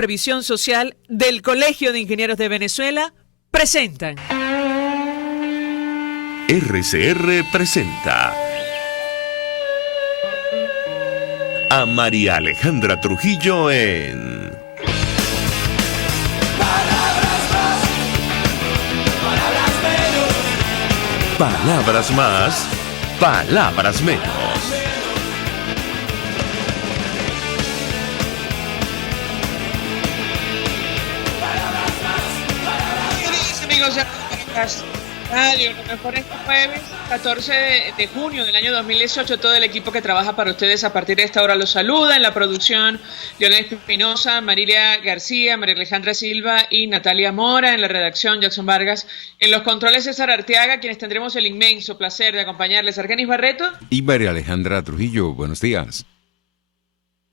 Previsión Social del Colegio de Ingenieros de Venezuela presentan. RCR presenta a María Alejandra Trujillo en Palabras más, palabras menos. Amigos de Radio, lo mejor este jueves 14 de junio del año 2018, todo el equipo que trabaja para ustedes a partir de esta hora los saluda. En la producción, Leonel Espinosa, Marilia García, María Alejandra Silva y Natalia Mora. En la redacción, Jackson Vargas. En los controles, César Arteaga, quienes tendremos el inmenso placer de acompañarles. Argenis Barreto. Y María Alejandra Trujillo, buenos días.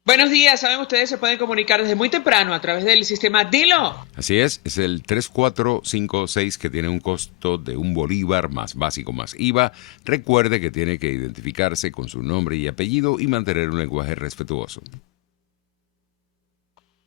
Buenos días, saben ustedes, se pueden comunicar desde muy temprano a través del sistema Dilo. Así es el 3456 que tiene un costo de $1 más básico más IVA. Recuerde que tiene que identificarse con su nombre y apellido y mantener un lenguaje respetuoso.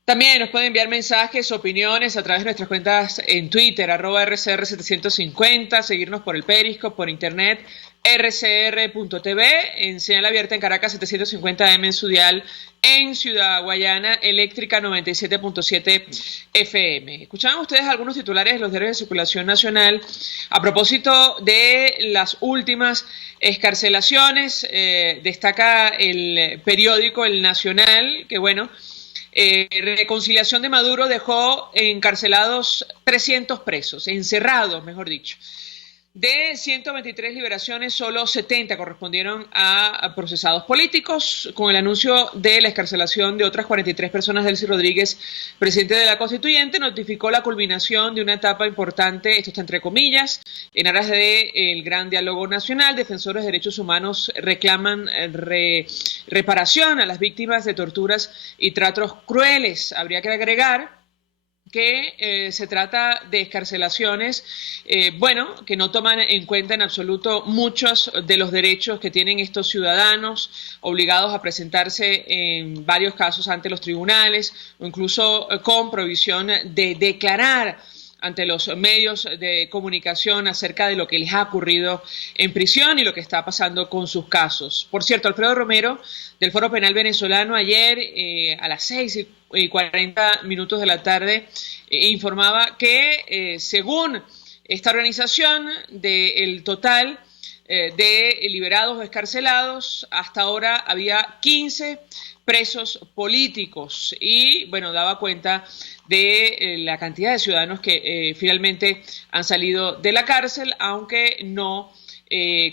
También nos pueden enviar mensajes, opiniones a través de nuestras cuentas en Twitter, @RCR750, seguirnos por el Periscope, por internet, rcr.tv, en señal abierta en Caracas 750M en su dial, en Ciudad Guayana, eléctrica 97.7 FM. Escuchaban ustedes algunos titulares de los diarios de circulación nacional a propósito de las últimas excarcelaciones. Destaca el periódico El Nacional, que reconciliación de Maduro dejó encarcelados 300 presos, encerrados, mejor dicho. De 123 liberaciones, solo 70 correspondieron a procesados políticos. Con el anuncio de la excarcelación de otras 43 personas, Delcy Rodríguez, presidente de la Constituyente, notificó la culminación de una etapa importante, esto está entre comillas, en aras del gran diálogo nacional. Defensores de derechos humanos reclaman reparación a las víctimas de torturas y tratos crueles. Habría que agregar que se trata de excarcelaciones, que no toman en cuenta en absoluto muchos de los derechos que tienen estos ciudadanos, obligados a presentarse en varios casos ante los tribunales, o incluso con provisión de declarar ante los medios de comunicación acerca de lo que les ha ocurrido en prisión y lo que está pasando con sus casos. Por cierto, Alfredo Romero, del Foro Penal Venezolano, ayer a las 6:40 de la tarde, informaba que según esta organización, del total de liberados o excarcelados, hasta ahora había 15 presos políticos y, daba cuenta de la cantidad de ciudadanos que finalmente han salido de la cárcel, aunque no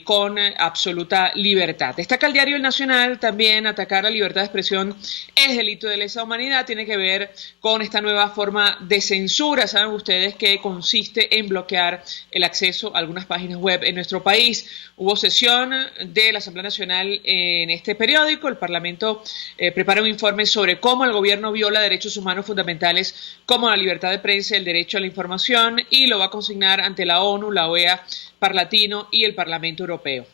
con absoluta libertad. Destaca el diario El Nacional también: atacar la libertad de expresión es delito de lesa humanidad. Tiene que ver con esta nueva forma de censura, saben ustedes, que consiste en bloquear el acceso a algunas páginas web en nuestro país. Hubo sesión de la Asamblea Nacional en este periódico. El Parlamento prepara un informe sobre cómo el gobierno viola derechos humanos fundamentales como la libertad de prensa y el derecho a la información, y lo va a consignar ante la ONU, la OEA, Parlatino y el Parlamento Europeo.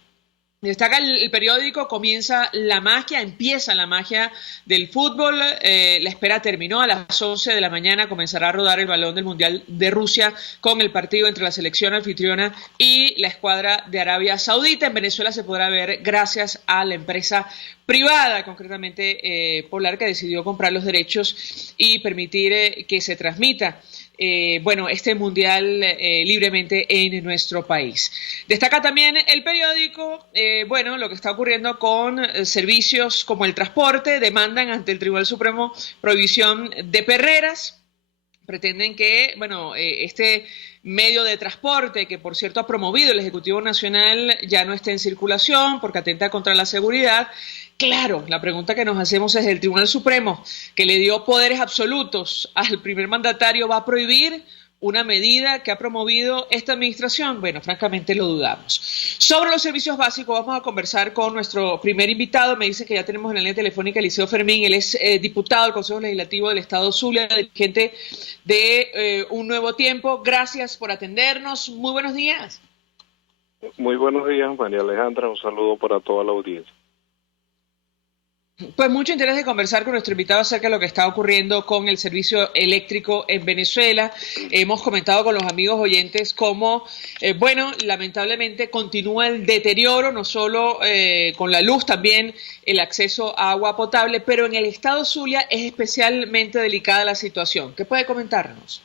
Destaca el periódico: empieza la magia del fútbol. La espera terminó. A las 11 de la mañana comenzará a rodar el balón del Mundial de Rusia con el partido entre la selección anfitriona y la escuadra de Arabia Saudita. En Venezuela se podrá ver gracias a la empresa privada, concretamente Polar, que decidió comprar los derechos y permitir que se transmita este mundial libremente en nuestro país. Destaca también el periódico, lo que está ocurriendo con servicios como el transporte. Demandan ante el Tribunal Supremo prohibición de perreras. Pretenden que, este medio de transporte, que por cierto ha promovido el Ejecutivo Nacional, ya no esté en circulación porque atenta contra la seguridad. Claro, la pregunta que nos hacemos es: ¿el Tribunal Supremo, que le dio poderes absolutos al primer mandatario, va a prohibir una medida que ha promovido esta administración? Francamente lo dudamos. Sobre los servicios básicos vamos a conversar con nuestro primer invitado. Me dice que ya tenemos en la línea telefónica a Eliseo Fermín. Él es diputado del Consejo Legislativo del Estado Zulia, dirigente de Un Nuevo Tiempo. Gracias por atendernos. Muy buenos días. Muy buenos días, María Alejandra. Un saludo para toda la audiencia. Pues mucho interés de conversar con nuestro invitado acerca de lo que está ocurriendo con el servicio eléctrico en Venezuela. Hemos comentado con los amigos oyentes cómo, bueno, lamentablemente continúa el deterioro, no solo con la luz, también el acceso a agua potable, pero en el estado Zulia es especialmente delicada la situación. ¿Qué puede comentarnos?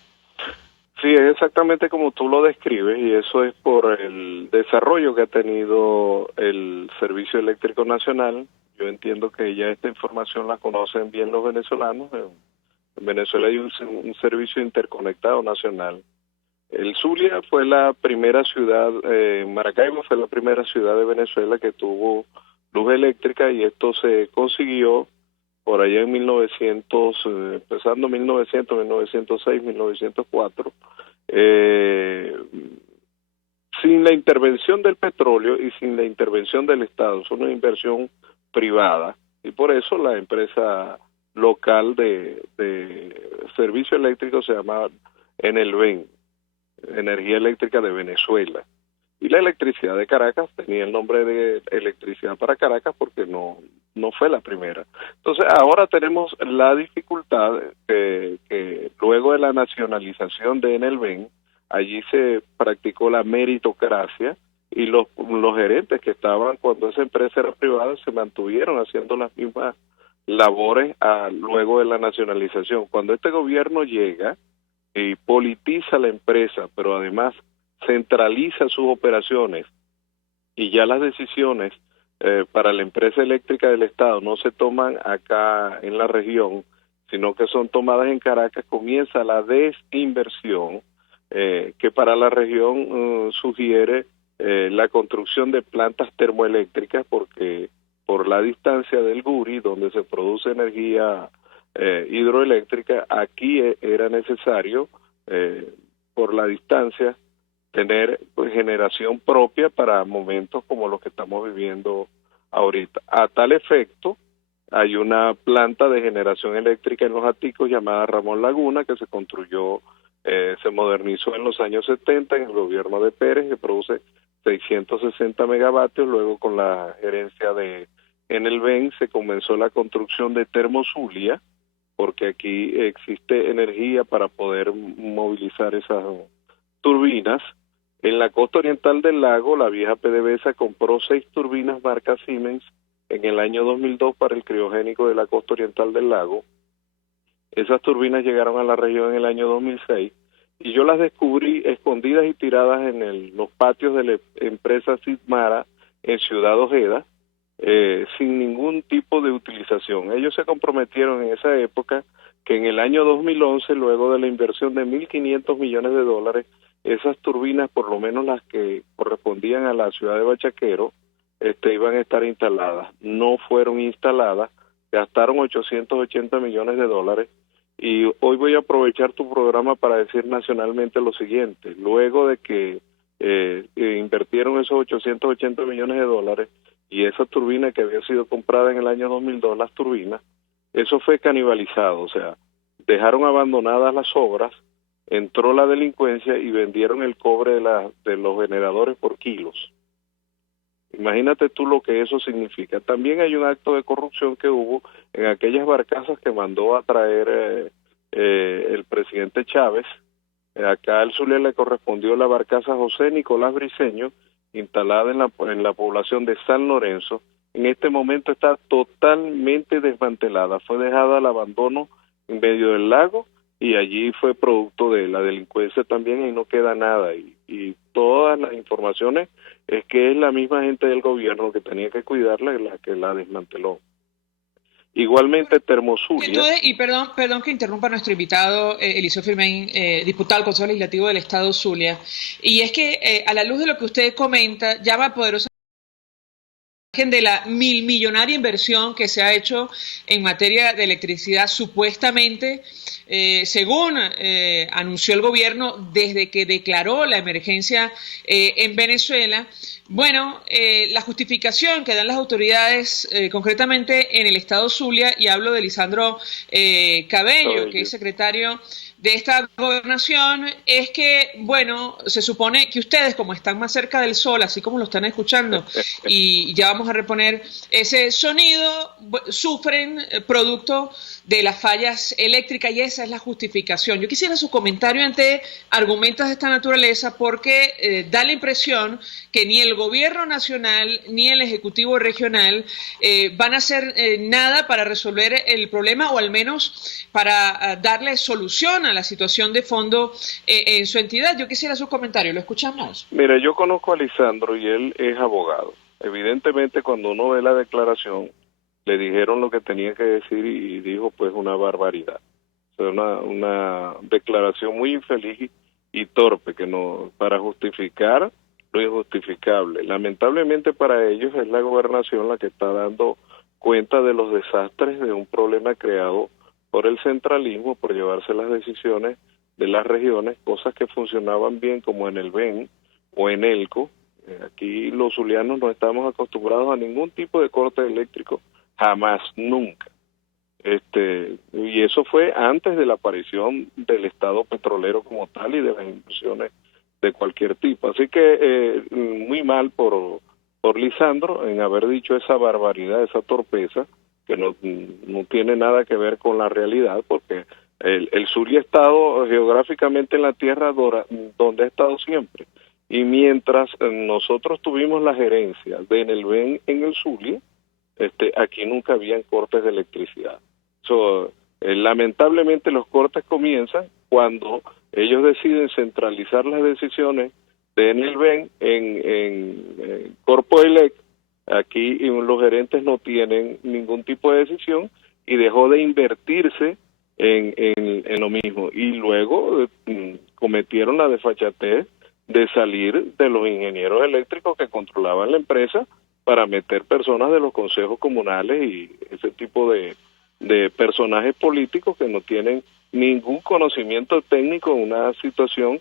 Sí, es exactamente como tú lo describes y eso es por el desarrollo que ha tenido el Servicio Eléctrico Nacional. Yo entiendo que ya esta información la conocen bien los venezolanos. En Venezuela hay un servicio interconectado nacional. El Zulia fue la primera ciudad, Maracaibo fue la primera ciudad de Venezuela que tuvo luz eléctrica y esto se consiguió por allá en 1900, empezando 1900, 1906, 1904, sin la intervención del petróleo y sin la intervención del Estado. Es una inversión privada y por eso la empresa local de servicio eléctrico se llama Enelven, Energía Eléctrica de Venezuela. Y la electricidad de Caracas tenía el nombre de Electricidad para Caracas porque no fue la primera. Entonces ahora tenemos la dificultad que luego de la nacionalización de Enelven, allí se practicó la meritocracia y los gerentes que estaban cuando esa empresa era privada se mantuvieron haciendo las mismas labores luego de la nacionalización. Cuando este gobierno llega y politiza la empresa, pero además centraliza sus operaciones y ya las decisiones para la empresa eléctrica del Estado no se toman acá en la región, sino que son tomadas en Caracas, comienza la desinversión que para la región sugiere la construcción de plantas termoeléctricas porque por la distancia del Guri, donde se produce energía hidroeléctrica, aquí era necesario, por la distancia, tener pues, generación propia para momentos como los que estamos viviendo ahorita. A tal efecto, hay una planta de generación eléctrica en Los Aticos llamada Ramón Laguna que se construyó, se modernizó en los años 70 en el gobierno de Pérez, que produce 660 megavatios. Luego con la gerencia de Enelven se comenzó la construcción de Termozulia, porque aquí existe energía para poder movilizar esas turbinas. En la costa oriental del lago, la vieja PDVSA compró 6 turbinas marca Siemens en el año 2002 para el criogénico de la costa oriental del lago. Esas turbinas llegaron a la región en el año 2006 y yo las descubrí escondidas y tiradas en los patios de la empresa Sidmara en Ciudad Ojeda, sin ningún tipo de utilización. Ellos se comprometieron en esa época que en el año 2011, luego de la inversión de 1.500 millones de dólares, esas turbinas, por lo menos las que correspondían a la ciudad de Bachaquero, iban a estar instaladas. No fueron instaladas, gastaron 880 millones de dólares y hoy voy a aprovechar tu programa para decir nacionalmente lo siguiente. Luego de que invirtieron esos 880 millones de dólares y esa turbina que había sido comprada en el año 2002, las turbinas, eso fue canibalizado, o sea, dejaron abandonadas las obras, entró la delincuencia y vendieron el cobre de los generadores por kilos. Imagínate tú lo que eso significa. También hay un acto de corrupción que hubo en aquellas barcazas que mandó a traer el presidente Chávez. Acá al Zulia le correspondió la barcaza José Nicolás Briceño, instalada en la población de San Lorenzo. En este momento está totalmente desmantelada, fue dejada al abandono en medio del lago y allí fue producto de la delincuencia también y no queda nada y todas las informaciones es que es la misma gente del gobierno que tenía que cuidarla la que la desmanteló. Igualmente Termozulia. Y perdón que interrumpa a nuestro invitado Eliseo Firmén, diputado al Consejo Legislativo del Estado Zulia, y es que a la luz de lo que usted comenta, llama poderosamente de la millonaria inversión que se ha hecho en materia de electricidad, supuestamente, según anunció el gobierno desde que declaró la emergencia en Venezuela, Bueno, la justificación que dan las autoridades, concretamente en el estado Zulia, y hablo de Lisandro Cabello, que es secretario de esta gobernación, es que, bueno, se supone que ustedes, como están más cerca del sol, así como lo están escuchando, y ya vamos a reponer ese sonido, sufren producto de las fallas eléctricas, y esa es la justificación. Yo quisiera su comentario ante argumentos de esta naturaleza, porque da la impresión que ni el gobierno nacional ni el ejecutivo regional van a hacer nada para resolver el problema, o al menos para darle solución a la situación de fondo en su entidad. Yo quisiera su comentario, lo escuchamos. Mira, yo conozco a Lisandro y él es abogado. Evidentemente, cuando uno ve la declaración, le dijeron lo que tenía que decir y dijo pues una barbaridad. O sea, una declaración muy infeliz y torpe, que no, para justificar lo injustificable. Lamentablemente para ellos es la gobernación la que está dando cuenta de los desastres de un problema creado por el centralismo, por llevarse las decisiones de las regiones, cosas que funcionaban bien como en el BEN o en ELCO. Aquí los zulianos no estamos acostumbrados a ningún tipo de corte eléctrico, jamás, nunca. Y eso fue antes de la aparición del Estado petrolero como tal y de las inversiones de cualquier tipo. Así que muy mal por Lisandro en haber dicho esa barbaridad, esa torpeza, que no tiene nada que ver con la realidad, porque el Zulia ha estado geográficamente en la tierra donde ha estado siempre. Y mientras nosotros tuvimos la gerencia de Enelven en el Zulia, aquí nunca habían cortes de electricidad. Lamentablemente los cortes comienzan cuando ellos deciden centralizar las decisiones de Enelven en Corpoelec. Aquí los gerentes no tienen ningún tipo de decisión y dejó de invertirse en lo mismo. Y luego cometieron la desfachatez de salir de los ingenieros eléctricos que controlaban la empresa para meter personas de los consejos comunales y ese tipo de personajes políticos que no tienen ningún conocimiento técnico en una situación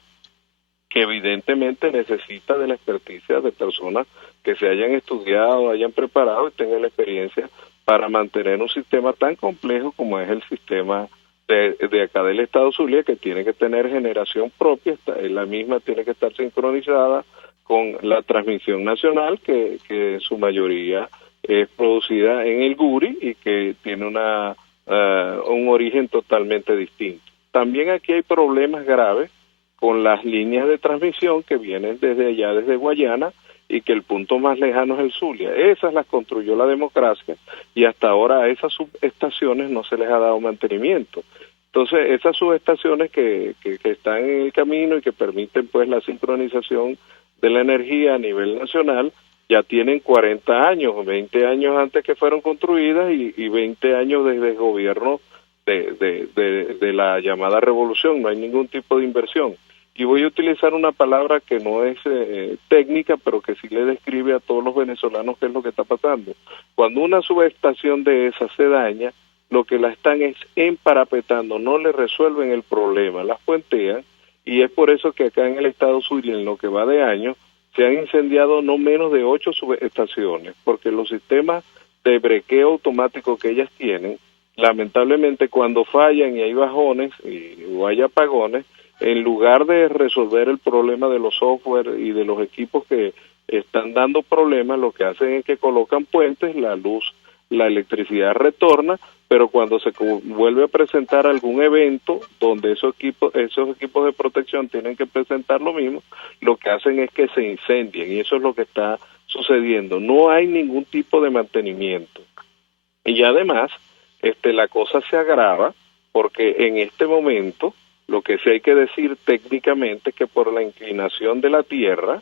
que evidentemente necesita de la experticia de personas que se hayan estudiado, hayan preparado y tengan la experiencia para mantener un sistema tan complejo como es el sistema de acá del Estado Zulia, que tiene que tener generación propia, la misma tiene que estar sincronizada con la transmisión nacional, que en su mayoría es producida en el Guri y que tiene un origen totalmente distinto. También aquí hay problemas graves con las líneas de transmisión que vienen desde allá, desde Guayana, y que el punto más lejano es el Zulia. Esas las construyó la democracia y hasta ahora a esas subestaciones no se les ha dado mantenimiento. Entonces, esas subestaciones que están en el camino y que permiten pues la sincronización de la energía a nivel nacional, ya tienen 40 años, 20 años antes que fueron construidas y 20 años desde el gobierno de la llamada revolución. No hay ningún tipo de inversión. Y voy a utilizar una palabra que no es técnica, pero que sí le describe a todos los venezolanos qué es lo que está pasando. Cuando una subestación de esas se daña, lo que la están es emparapetando, no le resuelven el problema, las puentean, y es por eso que acá en el estado Zulia, en lo que va de año, se han incendiado no menos de 8 subestaciones, porque los sistemas de brequeo automático que ellas tienen, lamentablemente cuando fallan y hay bajones o hay apagones, en lugar de resolver el problema de los software y de los equipos que están dando problemas, lo que hacen es que colocan puentes, la luz, la electricidad retorna, pero cuando se vuelve a presentar algún evento donde esos equipos de protección tienen que presentar lo mismo, lo que hacen es que se incendien, y eso es lo que está sucediendo. No hay ningún tipo de mantenimiento. Y además, la cosa se agrava porque en este momento lo que sí hay que decir técnicamente es que por la inclinación de la Tierra,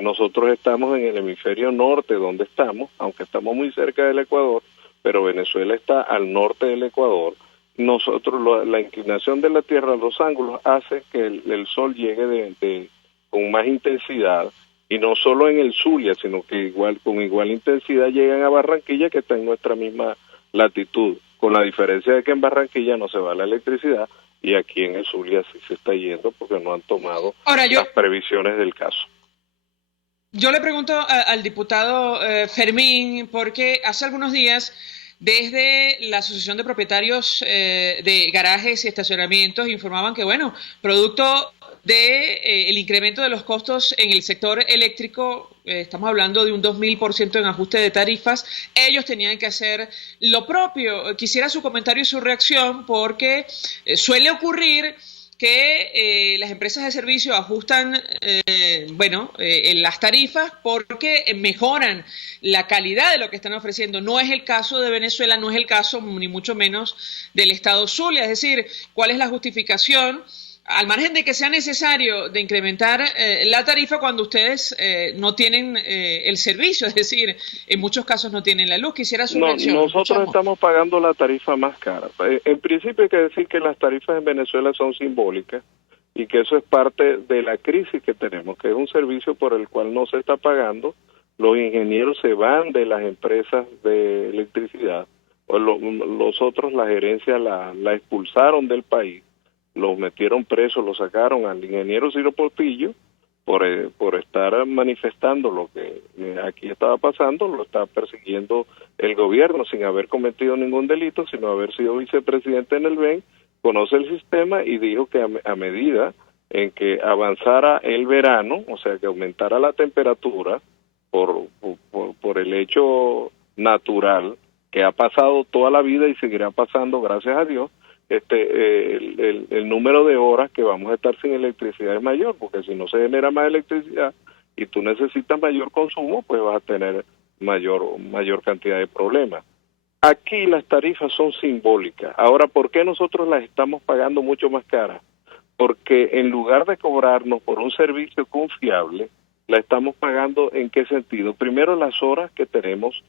nosotros estamos en el hemisferio norte donde estamos, aunque estamos muy cerca del Ecuador, pero Venezuela está al norte del Ecuador. Nosotros, la inclinación de la Tierra, los ángulos, hace que el sol llegue con más intensidad, y no solo en el Zulia, sino que con igual intensidad llegan a Barranquilla, que está en nuestra misma latitud, con la diferencia de que en Barranquilla no se va la electricidad, y aquí en el Zulia sí se está yendo porque no han tomado las previsiones del caso. Yo le pregunto al diputado Fermín, porque hace algunos días, desde la Asociación de Propietarios de Garajes y Estacionamientos, informaban que, bueno, producto de el incremento de los costos en el sector eléctrico, estamos hablando de un 2000% en ajuste de tarifas, ellos tenían que hacer lo propio. Quisiera su comentario y su reacción, porque suele ocurrir que las empresas de servicio ajustan, en las tarifas porque mejoran la calidad de lo que están ofreciendo. No es el caso de Venezuela, no es el caso ni mucho menos del Estado Zulia. Es decir, ¿cuál es la justificación? Al margen de que sea necesario de incrementar la tarifa cuando ustedes no tienen el servicio, es decir, en muchos casos no tienen la luz. Quisiera su reacción. Nosotros estamos pagando la tarifa más cara. En principio hay que decir que las tarifas en Venezuela son simbólicas y que eso es parte de la crisis que tenemos, que es un servicio por el cual no se está pagando. Los ingenieros se van de las empresas de electricidad, o los otros, la gerencia la expulsaron del país, los metieron presos, lo sacaron al ingeniero Ciro Portillo por estar manifestando lo que aquí estaba pasando. Lo está persiguiendo el gobierno sin haber cometido ningún delito, sino haber sido vicepresidente en el BEN, conoce el sistema y dijo que a medida en que avanzara el verano, o sea, que aumentara la temperatura por el hecho natural que ha pasado toda la vida y seguirá pasando, gracias a Dios, el número de horas que vamos a estar sin electricidad es mayor, porque si no se genera más electricidad y tú necesitas mayor consumo, pues vas a tener mayor cantidad de problemas. Aquí las tarifas son simbólicas. Ahora, ¿por qué nosotros las estamos pagando mucho más caras? Porque en lugar de cobrarnos por un servicio confiable, la estamos pagando ¿en qué sentido? Primero, las horas que tenemos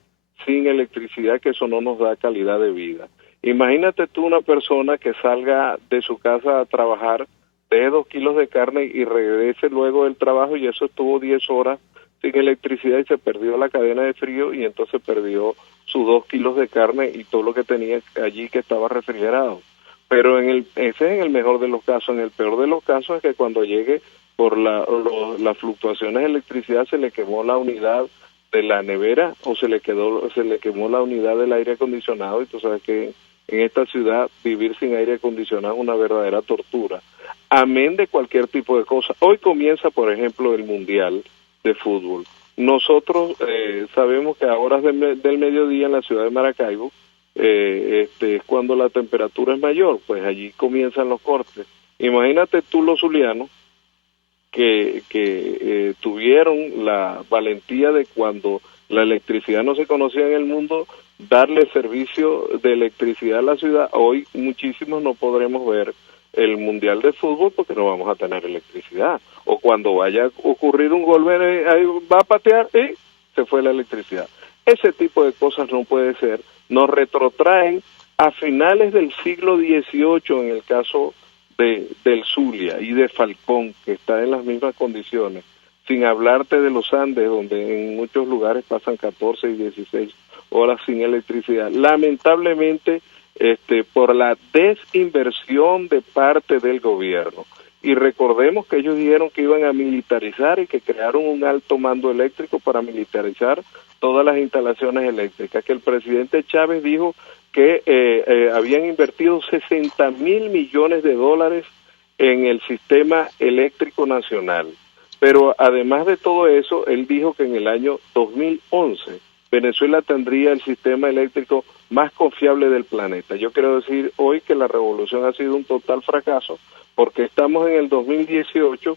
sin electricidad, que eso no nos da calidad de vida. Imagínate tú una persona que salga de su casa a trabajar, deje 2 kilos de carne y regrese luego del trabajo, y eso estuvo 10 horas sin electricidad y se perdió la cadena de frío, y entonces perdió sus 2 kilos de carne y todo lo que tenía allí que estaba refrigerado. Pero ese es en el mejor de los casos. En el peor de los casos es que cuando llegue por las fluctuaciones de electricidad se le quemó la unidad de la nevera o se le quemó la unidad del aire acondicionado, y tú sabes que en esta ciudad vivir sin aire acondicionado es una verdadera tortura, amén de cualquier tipo de cosa. Hoy comienza, por ejemplo, el Mundial de Fútbol. Nosotros sabemos que a horas del mediodía en la ciudad de Maracaibo es cuando la temperatura es mayor, pues allí comienzan los cortes. Imagínate tú los zulianos que tuvieron la valentía de, cuando la electricidad no se conocía en el mundo, darle servicio de electricidad a la ciudad. Hoy muchísimos no podremos ver el Mundial de Fútbol porque no vamos a tener electricidad, o cuando vaya a ocurrir un gol, ahí va a patear y se fue la electricidad. Ese tipo de cosas no puede ser. Nos retrotraen a finales del siglo XVIII en el caso del Zulia y de Falcón, que está en las mismas condiciones, sin hablarte de los Andes, donde en muchos lugares pasan 14 y 16 horas sin electricidad. Lamentablemente, por la desinversión de parte del gobierno. Y recordemos que ellos dijeron que iban a militarizar y que crearon un alto mando eléctrico para militarizar todas las instalaciones eléctricas, que el presidente Chávez dijo que habían invertido 60.000 millones de dólares en el sistema eléctrico nacional. Pero además de todo eso, él dijo que en el año 2011 Venezuela tendría el sistema eléctrico más confiable del planeta. Yo quiero decir hoy que la revolución ha sido un total fracaso, porque estamos en el 2018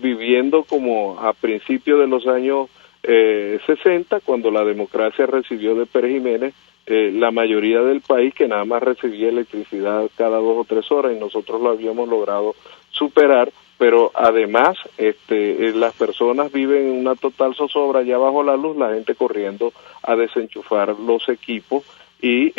viviendo como a principios de los años 60, cuando la democracia recibió de Pérez Jiménez la mayoría del país, que nada más recibía electricidad cada 2 o 3 horas, y nosotros lo habíamos logrado superar. Pero además las personas viven en una total zozobra ya bajo la luz, la gente corriendo a desenchufar los equipos y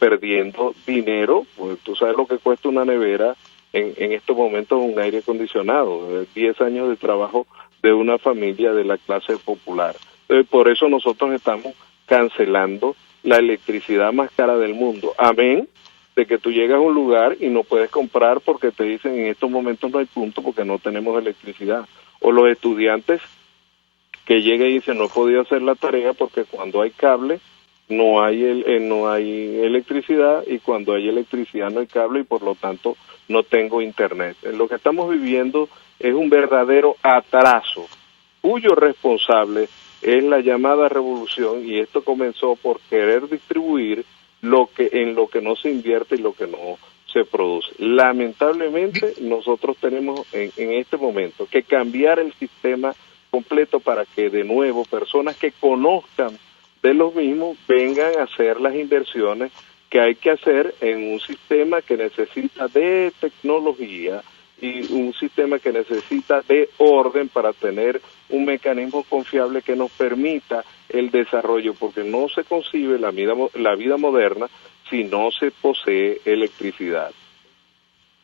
perdiendo dinero. Pues tú sabes lo que cuesta una nevera en estos momentos, un aire acondicionado, 10 años de trabajo de una familia de la clase popular. Entonces, por eso nosotros estamos cancelando la electricidad más cara del mundo. Amén de que tú llegas a un lugar y no puedes comprar porque te dicen en estos momentos no hay punto porque no tenemos electricidad. O los estudiantes que llega y dice no he podido hacer la tarea porque cuando hay cable no hay electricidad, y cuando hay electricidad no hay cable, y por lo tanto no tengo internet. Lo que estamos viviendo es un verdadero atraso, cuyo responsable es la llamada revolución, y esto comenzó por querer distribuir en lo que no se invierte y lo que no se produce. Lamentablemente nosotros tenemos en este momento que cambiar el sistema completo para que de nuevo personas que conozcan de los mismos vengan a hacer las inversiones que hay que hacer en un sistema que necesita de tecnología y un sistema que necesita de orden para tener un mecanismo confiable que nos permita el desarrollo, porque no se concibe la vida moderna si no se posee electricidad.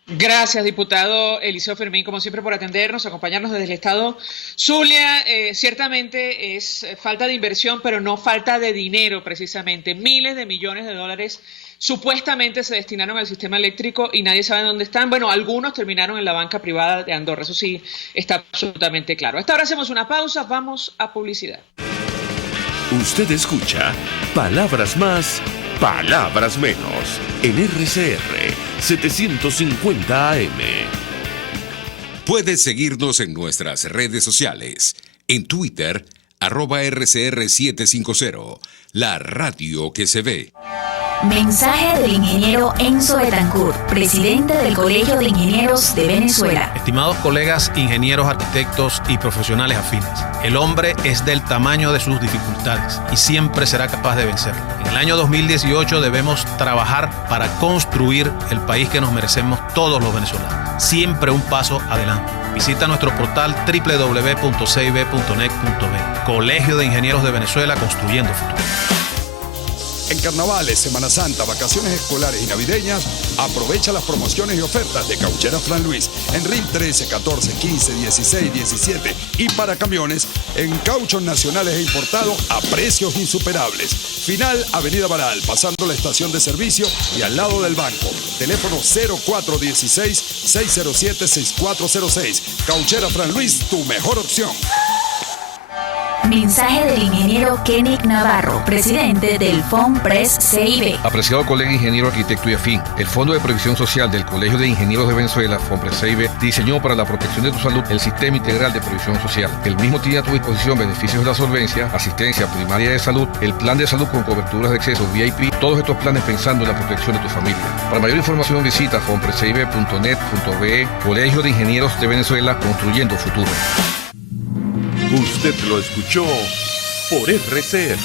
Gracias, diputado Eliseo Fermín, como siempre, por atendernos, acompañarnos desde el estado Zulia. Ciertamente es falta de inversión, pero no falta de dinero, precisamente. Miles de millones de dólares supuestamente se destinaron al sistema eléctrico y nadie sabe dónde están. Bueno, algunos terminaron en la banca privada de Andorra, eso sí está absolutamente claro. Hasta ahora hacemos una pausa, vamos a publicidad. Usted escucha Palabras Más, Palabras Menos en RCR 750 AM. Puedes seguirnos en nuestras redes sociales. En Twitter, @RCR750, la radio que se ve. Mensaje del ingeniero Enzo Betancourt, presidente del Colegio de Ingenieros de Venezuela. Estimados colegas, ingenieros, arquitectos y profesionales afines, el hombre es del tamaño de sus dificultades y siempre será capaz de vencerlo. En el año 2018 debemos trabajar para construir el país que nos merecemos todos los venezolanos. Siempre un paso adelante. Visita nuestro portal www.cib.net.be. Colegio de Ingenieros de Venezuela, construyendo futuro. En carnavales, Semana Santa, vacaciones escolares y navideñas, aprovecha las promociones y ofertas de Cauchera Fran Luis en RIM 13, 14, 15, 16, 17 y para camiones en cauchos nacionales e importados a precios insuperables. Final Avenida Baral, pasando la estación de servicio y al lado del banco. Teléfono 0416-607-6406. Cauchera Fran Luis, tu mejor opción. Mensaje del ingeniero Kenick Navarro, presidente del FONPRES CIB. Apreciado colega ingeniero, arquitecto y afín, el Fondo de Previsión Social del Colegio de Ingenieros de Venezuela, FONPRES CIB, diseñó para la protección de tu salud el Sistema Integral de Previsión Social. El mismo tiene a tu disposición beneficios de la solvencia, asistencia primaria de salud, el plan de salud con coberturas de acceso VIP, todos estos planes pensando en la protección de tu familia. Para mayor información visita fonprescib.net.be. Colegio de Ingenieros de Venezuela, construyendo futuro. Usted lo escuchó por RCR.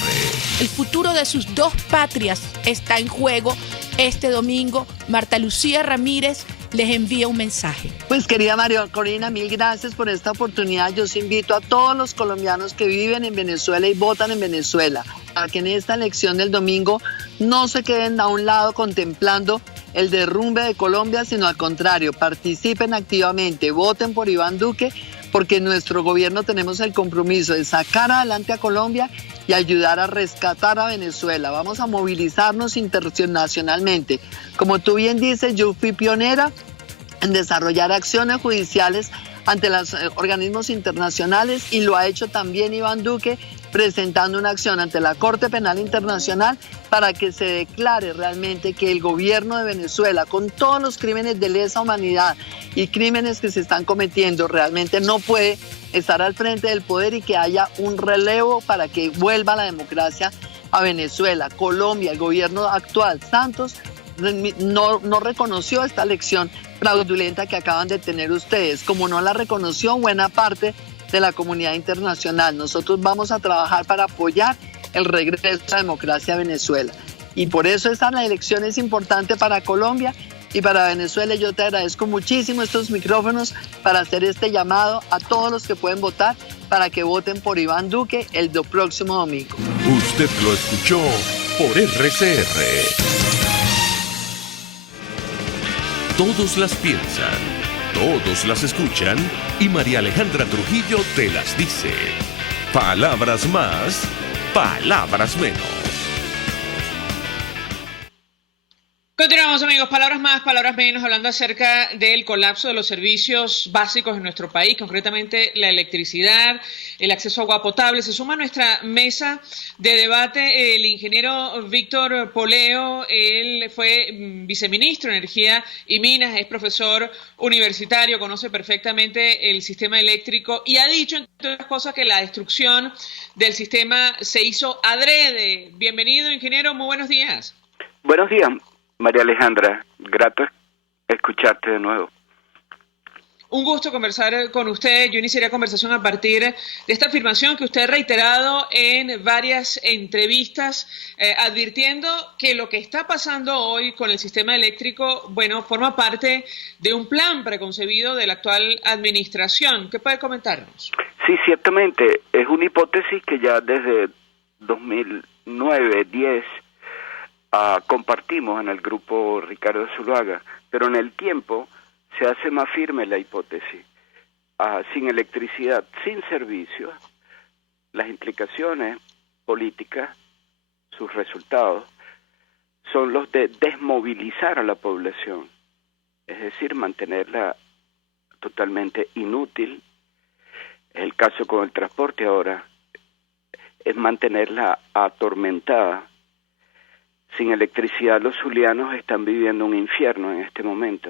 El futuro de sus dos patrias está en juego. Este domingo, Marta Lucía Ramírez les envía un mensaje. Pues querida María Corina, mil gracias por esta oportunidad. Yo os invito a todos los colombianos que viven en Venezuela y votan en Venezuela a que en esta elección del domingo no se queden a un lado contemplando el derrumbe de Colombia, sino al contrario, participen activamente, voten por Iván Duque, porque en nuestro gobierno tenemos el compromiso de sacar adelante a Colombia y ayudar a rescatar a Venezuela. Vamos a movilizarnos internacionalmente. Como tú bien dices, yo fui pionera en desarrollar acciones judiciales ante los organismos internacionales y lo ha hecho también Iván Duque, presentando una acción ante la Corte Penal Internacional para que se declare realmente que el gobierno de Venezuela, con todos los crímenes de lesa humanidad y crímenes que se están cometiendo, realmente no puede estar al frente del poder y que haya un relevo para que vuelva la democracia a Venezuela. Colombia, el gobierno actual, Santos, no reconoció esta elección fraudulenta que acaban de tener ustedes, como no la reconoció buena parte de la comunidad internacional. Nosotros vamos a trabajar para apoyar el regreso a la democracia a Venezuela. Y por eso esta elección es importante para Colombia y para Venezuela. Yo te agradezco muchísimo estos micrófonos para hacer este llamado a todos los que pueden votar para que voten por Iván Duque el próximo domingo. Usted lo escuchó por RCR. Todos las piensan, todos las escuchan y María Alejandra Trujillo te las dice. Palabras más, palabras menos. Continuamos, amigos. palabras más, palabras menos, hablando acerca del colapso de los servicios básicos en nuestro país, concretamente la electricidad, el acceso a agua potable. Se suma a nuestra mesa de debate el ingeniero Víctor Poleo. Él fue viceministro de Energía y Minas, es profesor universitario, conoce perfectamente el sistema eléctrico y ha dicho, entre otras cosas, que la destrucción del sistema se hizo adrede. Bienvenido, ingeniero, muy buenos días. Buenos días, María Alejandra, grato escucharte de nuevo. Un gusto conversar con usted. Yo iniciaría conversación a partir de esta afirmación que usted ha reiterado en varias entrevistas, advirtiendo que lo que está pasando hoy con el sistema eléctrico, bueno, forma parte de un plan preconcebido de la actual administración. ¿Qué puede comentarnos? Sí, ciertamente, es una hipótesis que ya desde 2009-10 compartimos en el grupo Ricardo Zuluaga, pero en el tiempo se hace más firme la hipótesis. Sin electricidad, sin servicios, las implicaciones políticas, sus resultados, son los de desmovilizar a la población, es decir, mantenerla totalmente inútil. Es el caso con el transporte ahora, es mantenerla atormentada. Sin electricidad los zulianos están viviendo un infierno en este momento.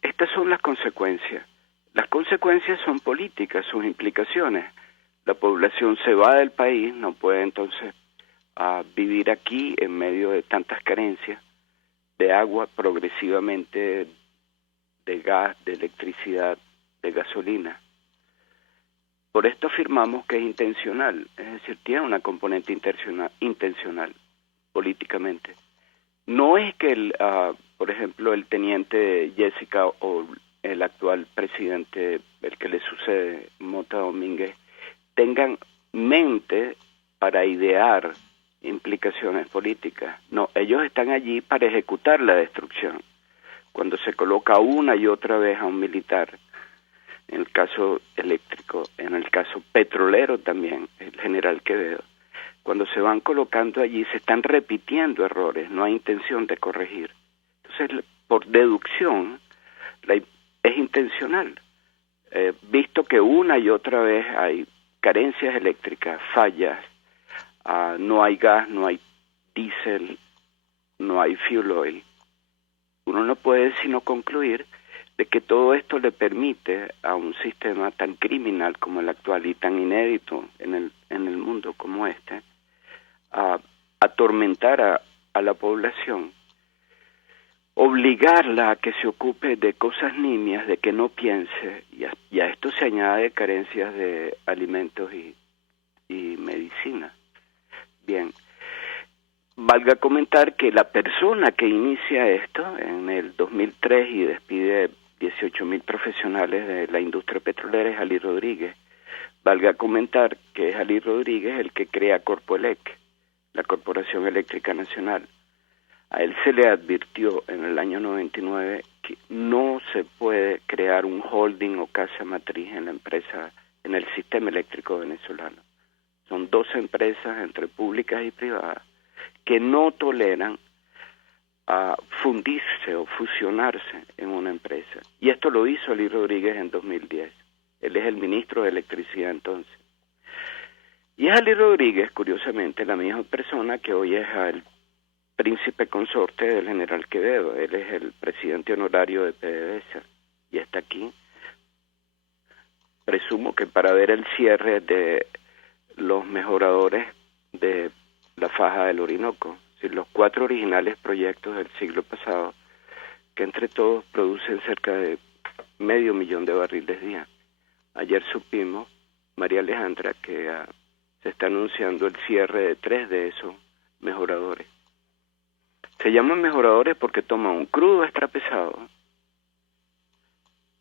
Estas son las consecuencias. Las consecuencias son políticas, sus implicaciones. La población se va del país, no puede entonces vivir aquí en medio de tantas carencias de agua, progresivamente de gas, de electricidad, de gasolina. Por esto afirmamos que es intencional, es decir, tiene una componente intencional políticamente. No es que, por ejemplo, el teniente Jessica o el actual presidente, el que le sucede, Mota Domínguez, tengan mente para idear implicaciones políticas. No, ellos están allí para ejecutar la destrucción. Cuando se coloca una y otra vez a un militar, en el caso eléctrico, en el caso petrolero también, el general Quevedo, cuando se van colocando allí se están repitiendo errores, no hay intención de corregir. Entonces, por deducción, es intencional, visto que una y otra vez hay carencias eléctricas, fallas, no hay gas, no hay diésel, no hay fuel oil. Uno no puede sino concluir de que todo esto le permite a un sistema tan criminal como el actual y tan inédito en el mundo como este, atormentar a la población, obligarla a que se ocupe de cosas nimias, de que no piense, y a esto se añade carencias de alimentos y medicina. Bien, valga comentar que la persona que inicia esto en el 2003 y despide 18,000 profesionales de la industria petrolera es Jalí Rodríguez. Valga comentar que es Jalí Rodríguez el que crea Corpoelec, la Corporación Eléctrica Nacional. A él se le advirtió en el año 99 que no se puede crear un holding o casa matriz en la empresa, en el sistema eléctrico venezolano. Son 12 empresas entre públicas y privadas que no toleran fundirse o fusionarse en una empresa. Y esto lo hizo Jalí Rodríguez en 2010. Él es el ministro de Electricidad entonces. Y es Jalí Rodríguez, curiosamente, la misma persona que hoy es el príncipe consorte del general Quevedo. Él es el presidente honorario de PDVSA y está aquí. Presumo que para ver el cierre de los mejoradores de la faja del Orinoco, es decir, los 4 originales proyectos del siglo pasado, que entre todos producen cerca de 500,000 de barriles día. Ayer supimos, María Alejandra, que se está anunciando el cierre de 3 de esos mejoradores. Se llaman mejoradores porque toman un crudo extrapesado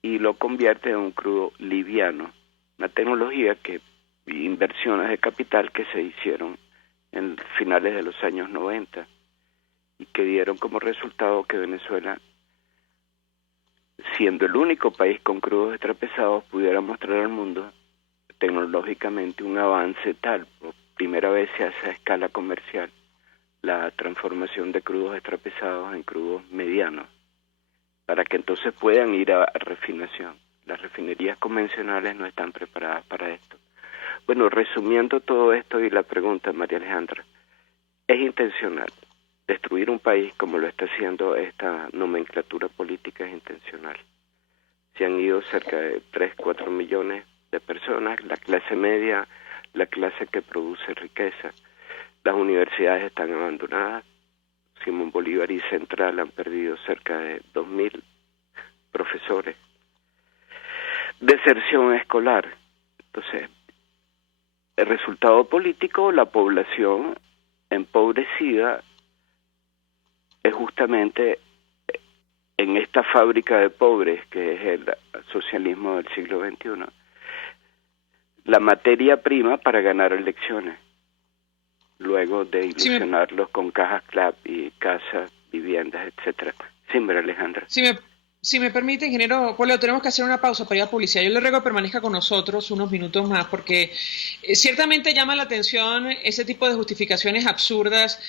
y lo convierte en un crudo liviano, una tecnología inversiones de capital que se hicieron en finales de los años 90 y que dieron como resultado que Venezuela, siendo el único país con crudos extrapesados, pudiera mostrar al mundo tecnológicamente un avance tal. Por primera vez se hace a escala comercial la transformación de crudos extrapesados en crudos medianos, para que entonces puedan ir a refinación. Las refinerías convencionales no están preparadas para esto. Bueno, resumiendo todo esto y la pregunta, María Alejandra, es intencional. Destruir un país como lo está haciendo esta nomenclatura política es intencional. Se han ido cerca de 3-4 millones de personas, la clase media, la clase que produce riqueza. Las universidades están abandonadas. Simón Bolívar y Central han perdido cerca de 2.000 profesores. Deserción escolar. Entonces, el resultado político, la población empobrecida es justamente en esta fábrica de pobres que es el socialismo del siglo XXI, la materia prima para ganar elecciones, luego de ilusionarlos con cajas CLAP y casas, viviendas, etcétera. Sí, María Alejandra. Si me permite, ingeniero Poleo, tenemos que hacer una pausa para ir a publicidad. Yo le ruego que permanezca con nosotros unos minutos más, porque ciertamente llama la atención ese tipo de justificaciones absurdas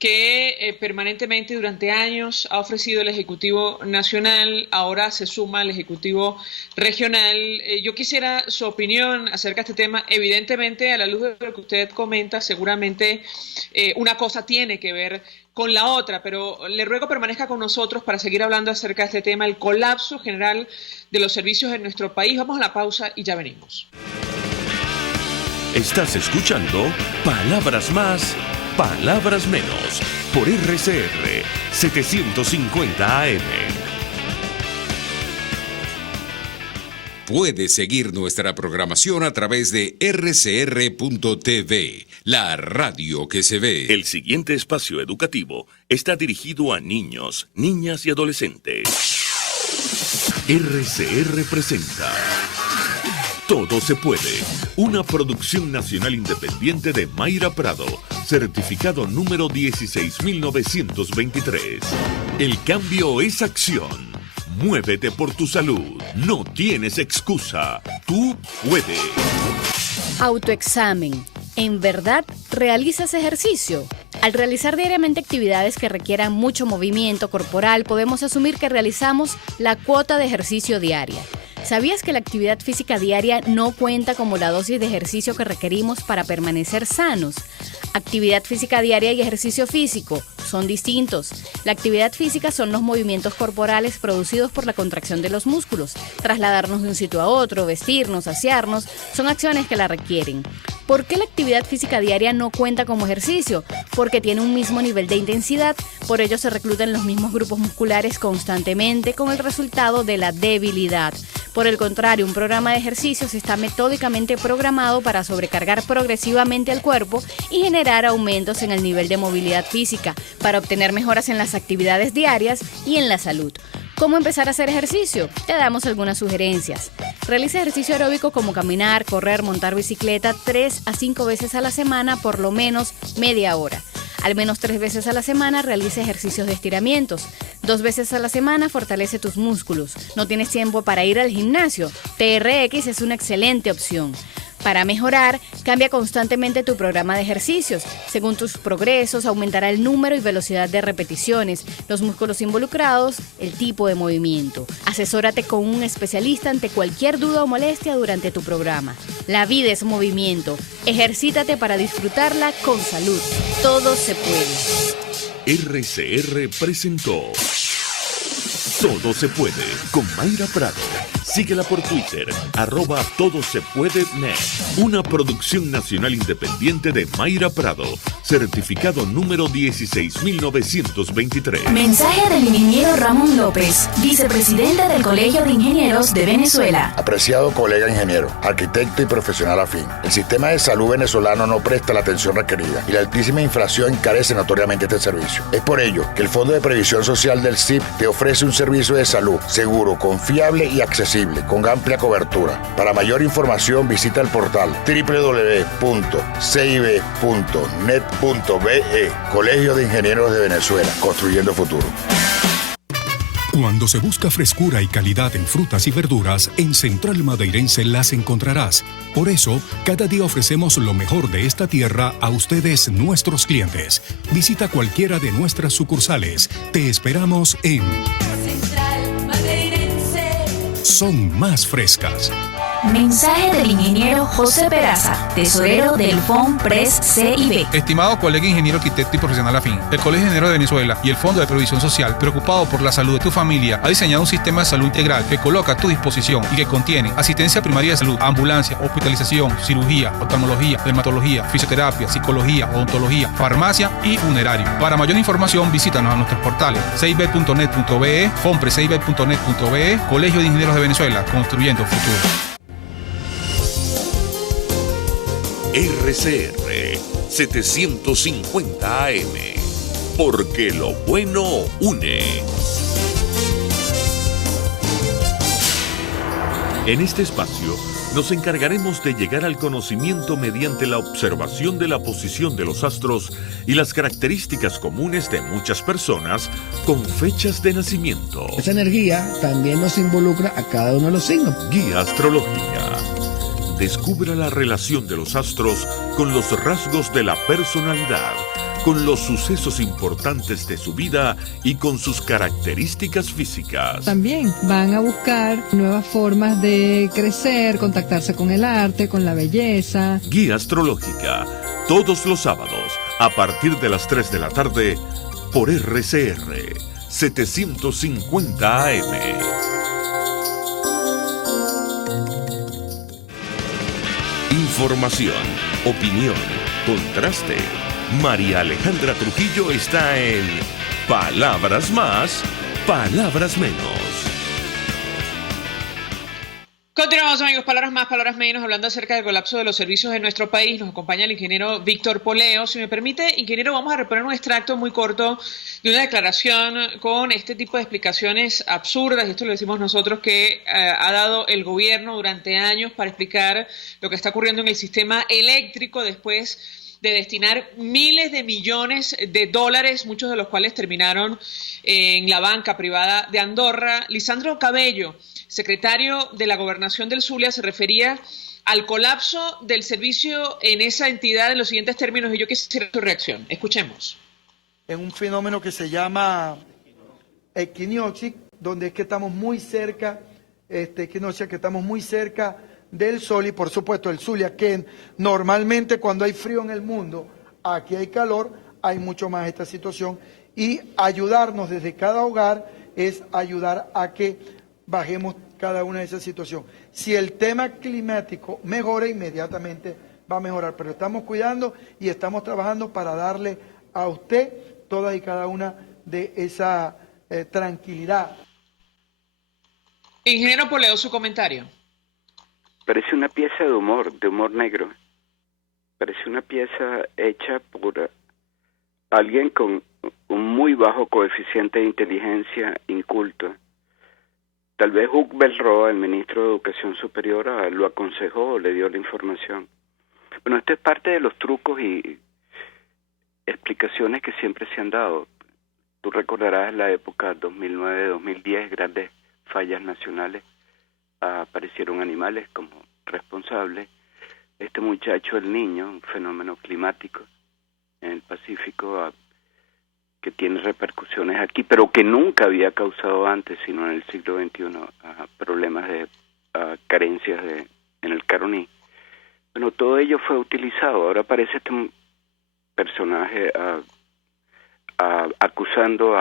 que permanentemente durante años ha ofrecido el Ejecutivo Nacional, ahora se suma el Ejecutivo Regional. Yo quisiera su opinión acerca de este tema. Evidentemente, a la luz de lo que usted comenta, seguramente una cosa tiene que ver con la otra, pero le ruego permanezca con nosotros para seguir hablando acerca de este tema, el colapso general de los servicios en nuestro país. Vamos a la pausa y ya venimos. Estás escuchando Palabras Más, Palabras Menos, por RCR 750 AM. Puedes seguir nuestra programación a través de rcr.tv, la radio que se ve. El siguiente espacio educativo está dirigido a niños, niñas y adolescentes. RCR presenta Todo se puede, una producción nacional independiente de Mayra Prado, certificado número 16923. El cambio es acción. Muévete por tu salud. No tienes excusa. Tú puedes. Autoexamen. ¿En verdad realizas ejercicio? Al realizar diariamente actividades que requieran mucho movimiento corporal, podemos asumir que realizamos la cuota de ejercicio diaria. ¿Sabías que la actividad física diaria no cuenta como la dosis de ejercicio que requerimos para permanecer sanos? Actividad física diaria y ejercicio físico son distintos. La actividad física son los movimientos corporales producidos por la contracción de los músculos. Trasladarnos de un sitio a otro, vestirnos, asearnos, son acciones que la requieren. ¿Por qué la actividad física diaria no cuenta como ejercicio? Porque tiene un mismo nivel de intensidad, por ello se reclutan los mismos grupos musculares constantemente con el resultado de la debilidad. Por el contrario, un programa de ejercicios está metódicamente programado para sobrecargar progresivamente al cuerpo y generar aumentos en el nivel de movilidad física, para obtener mejoras en las actividades diarias y en la salud. ¿Cómo empezar a hacer ejercicio? Te damos algunas sugerencias. Realiza ejercicio aeróbico como caminar, correr, montar bicicleta 3 a 5 veces a la semana, por lo menos media hora. Al menos 3 veces a la semana realiza ejercicios de estiramientos. 2 veces a la semana fortalece tus músculos. ¿No tienes tiempo para ir al gimnasio? TRX es una excelente opción. Para mejorar, cambia constantemente tu programa de ejercicios. Según tus progresos, aumentará el número y velocidad de repeticiones, los músculos involucrados, el tipo de movimiento. Asesórate con un especialista ante cualquier duda o molestia durante tu programa. La vida es movimiento. Ejercítate para disfrutarla con salud. Todo se puede. RCR presentó Todo se puede con Mayra Prado. Síguela por Twitter, @todosepuede.net. Una producción nacional independiente de Mayra Prado, certificado número 16923. Mensaje del ingeniero Ramón López, vicepresidente del Colegio de Ingenieros de Venezuela. Apreciado colega ingeniero, arquitecto y profesional afín, el sistema de salud venezolano no presta la atención requerida y la altísima inflación encarece notoriamente este servicio. Es por ello que el Fondo de Previsión Social del CIP te ofrece un servicio de salud seguro, confiable y accesible, con amplia cobertura. Para mayor información visita el portal www.cib.net.be. Colegio de Ingenieros de Venezuela, construyendo futuro. Cuando se busca frescura y calidad en frutas y verduras, en Central Madeirense las encontrarás. Por eso, cada día ofrecemos lo mejor de esta tierra a ustedes, nuestros clientes. Visita cualquiera de nuestras sucursales. Te esperamos en Central son más frescas. Mensaje del ingeniero José Peraza, tesorero del FONPRES CIB. Estimado colega ingeniero, arquitecto y profesional afín, el Colegio de Ingenieros de Venezuela y el Fondo de Previsión Social, preocupado por la salud de tu familia, ha diseñado un sistema de salud integral que coloca a tu disposición y que contiene asistencia primaria de salud, ambulancia, hospitalización, cirugía, oftalmología, dermatología, fisioterapia, psicología, odontología, farmacia y funerario. Para mayor información, visítanos a nuestros portales cib.net.be, fonprescib.net.be, Colegio de Ingenieros de Venezuela, construyendo futuro. RCR 750 AM, porque lo bueno une. En este espacio nos encargaremos de llegar al conocimiento mediante la observación de la posición de los astros y las características comunes de muchas personas con fechas de nacimiento. Esa energía también nos involucra a cada uno de los signos. Guía Astrológica. Descubra la relación de los astros con los rasgos de la personalidad, con los sucesos importantes de su vida y con sus características físicas. También van a buscar nuevas formas de crecer, contactarse con el arte, con la belleza. Guía Astrológica, todos los sábados, a partir de las 3 de la tarde, por RCR 750 AM. Información, opinión, contraste. María Alejandra Trujillo está en Palabras Más, Palabras Menos. Continuamos, amigos, palabras más, palabras menos, hablando acerca del colapso de los servicios en nuestro país. Nos acompaña el ingeniero Víctor Poleo. Si me permite, ingeniero, vamos a reponer un extracto muy corto de una declaración con este tipo de explicaciones absurdas, y esto lo decimos nosotros, que ha dado el gobierno durante años para explicar lo que está ocurriendo en el sistema eléctrico después de destinar miles de millones de dólares, muchos de los cuales terminaron en la banca privada de Andorra. Lisandro Cabello, secretario de la Gobernación del Zulia, se refería al colapso del servicio en esa entidad en los siguientes términos, y yo quisiera su reacción. Escuchemos. En un fenómeno que se llama equinoccio, donde es que estamos muy cerca, equinoccio, que estamos muy cerca del sol, y por supuesto el Zulia, que normalmente cuando hay frío en el mundo, aquí hay calor, hay mucho más esta situación, y ayudarnos desde cada hogar es ayudar a que bajemos cada una de esas situaciones. Si el tema climático mejora, inmediatamente va a mejorar, pero estamos cuidando y estamos trabajando para darle a usted todas y cada una de esa tranquilidad. Ingeniero Poleo, su comentario. Parece una pieza de humor negro. Parece una pieza hecha por alguien con un muy bajo coeficiente de inteligencia, inculto. Tal vez Hugo Belroa, el ministro de Educación Superior, lo aconsejó o le dio la información. Bueno, esto es parte de los trucos y explicaciones que siempre se han dado. Tú recordarás la época 2009-2010, grandes fallas nacionales. Aparecieron animales como responsables. Este muchacho, el Niño, un fenómeno climático en el Pacífico que tiene repercusiones aquí, pero que nunca había causado antes, sino en el siglo XXI, problemas de carencias en el Caroní. Bueno, todo ello fue utilizado. Ahora aparece este personaje acusando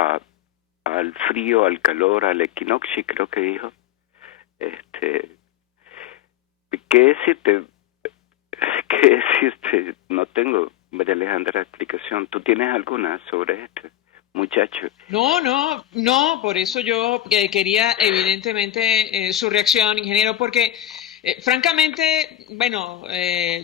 al frío, al calor, al equinoccio, creo que dijo. ¿Qué decirte? No tengo, María Alejandra, explicación. ¿Tú tienes alguna sobre este muchacho? No, por eso yo quería evidentemente su reacción, ingeniero, porque francamente,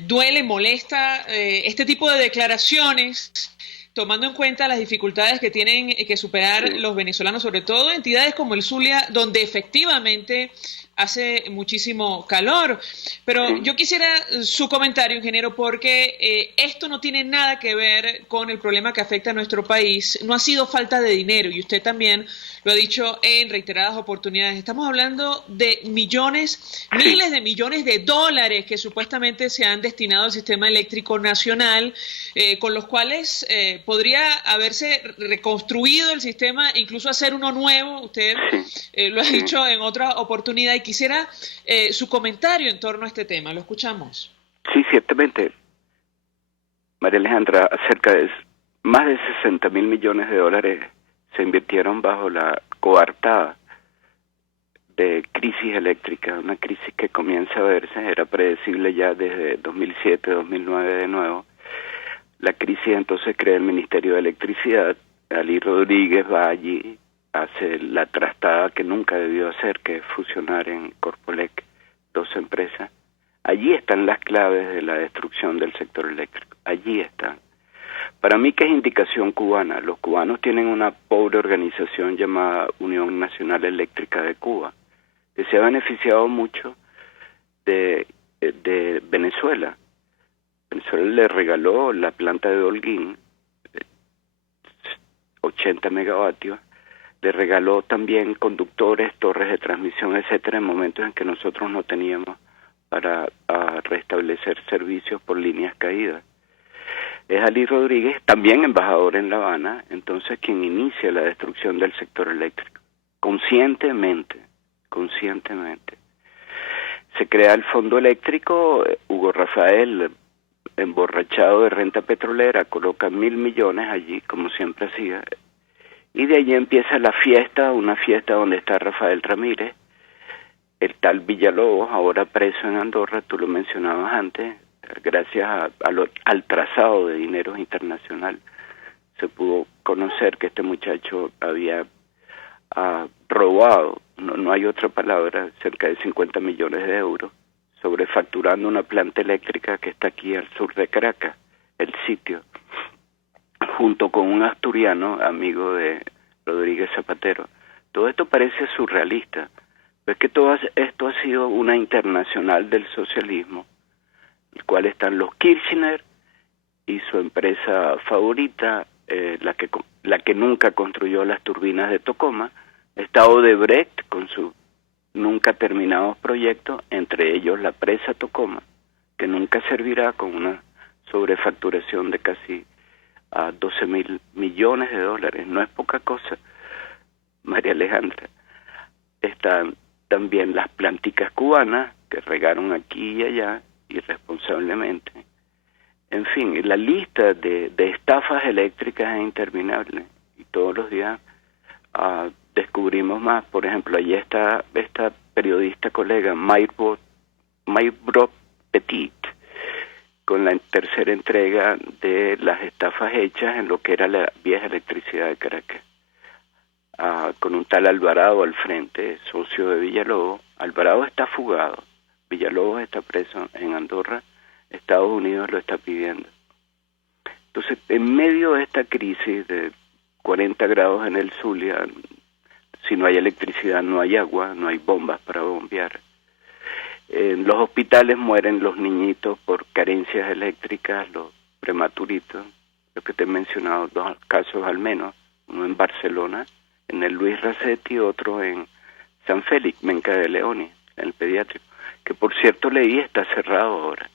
duele, molesta este tipo de declaraciones, tomando en cuenta las dificultades que tienen que superar los venezolanos, sobre todo entidades como el Zulia, donde efectivamente hace muchísimo calor. Pero yo quisiera su comentario, ingeniero, porque esto no tiene nada que ver con el problema que afecta a nuestro país. No ha sido falta de dinero, y usted también lo ha dicho en reiteradas oportunidades. Estamos hablando de millones, miles de millones de dólares que supuestamente se han destinado al sistema eléctrico nacional, con los cuales podría haberse reconstruido el sistema, incluso hacer uno nuevo. Usted lo ha dicho en otra oportunidad. ¿Y Quisiera su comentario en torno a este tema. Lo escuchamos. Sí, ciertamente. María Alejandra, cerca de más de 60.000 millones de dólares se invirtieron bajo la coartada de crisis eléctrica, una crisis que comienza a verse, era predecible ya desde 2007, 2009 de nuevo. La crisis entonces crea el Ministerio de Electricidad, Ali Rodríguez va allí, hace la trastada que nunca debió hacer, que es fusionar en Corpolec 2 empresas. Allí están las claves de la destrucción del sector eléctrico, allí están. Para mí, que es indicación cubana, los cubanos tienen una pobre organización llamada Unión Nacional Eléctrica de Cuba, que se ha beneficiado mucho de Venezuela. Venezuela le regaló la planta de Holguín, 80 megavatios, le regaló también conductores, torres de transmisión, etcétera, en momentos en que nosotros no teníamos para restablecer servicios por líneas caídas. Es Ali Rodríguez, también embajador en La Habana, entonces quien inicia la destrucción del sector eléctrico, conscientemente. Se crea el fondo eléctrico, Hugo Rafael, emborrachado de renta petrolera, coloca 1.000 millones allí, como siempre hacía, y de allí empieza la fiesta, una fiesta donde está Rafael Ramírez, el tal Villalobos, ahora preso en Andorra, tú lo mencionabas antes, gracias al trazado de dineros internacional, se pudo conocer que este muchacho había robado, no hay otra palabra, cerca de 50 millones de euros, sobrefacturando una planta eléctrica que está aquí al sur de Caracas, el sitio, junto con un asturiano, amigo de Rodríguez Zapatero. Todo esto parece surrealista, pero es que todo esto ha sido una internacional del socialismo, el cual están los Kirchner y su empresa favorita, la que nunca construyó las turbinas de Tocoma, está Odebrecht con sus nunca terminados proyectos, entre ellos la presa Tocoma, que nunca servirá, con una sobrefacturación de casi 12.000 millones de dólares. No es poca cosa, María Alejandra. Están también las planticas cubanas que regaron aquí y allá irresponsablemente. En fin, la lista de estafas eléctricas es interminable y todos los días descubrimos más. Por ejemplo, allí está esta periodista colega Maybrook Petit con la tercera entrega de las estafas hechas en lo que era la vieja electricidad de Caracas, con un tal Alvarado al frente, socio de Villalobos. Alvarado está fugado, Villalobos está preso en Andorra, Estados Unidos lo está pidiendo. Entonces, en medio de esta crisis de 40 grados en el Zulia, si no hay electricidad, no hay agua, no hay bombas para bombear. En los hospitales mueren los niñitos por carencias eléctricas, los prematuritos, lo que te he mencionado, 2 casos al menos, uno en Barcelona, en el Luis Racetti, otro en San Félix, Menca de Leoni, en el pediátrico, que por cierto leí está cerrado ahora.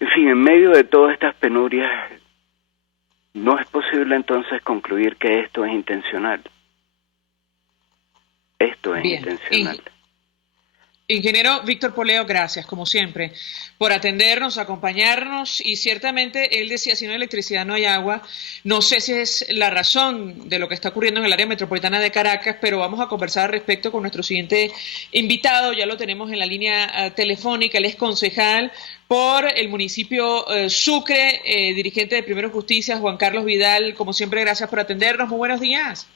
En fin, en medio de todas estas penurias, no es posible entonces concluir que esto es intencional. Esto es intencional. Ingeniero Víctor Poleo, gracias, como siempre, por atendernos, acompañarnos, y ciertamente él decía, si no hay electricidad no hay agua. No sé si es la razón de lo que está ocurriendo en el área metropolitana de Caracas, pero vamos a conversar al respecto con nuestro siguiente invitado. Ya lo tenemos en la línea telefónica, él es concejal por el municipio Sucre, dirigente de Primero Justicia, Juan Carlos Vidal. Como siempre, gracias por atendernos, muy buenos días.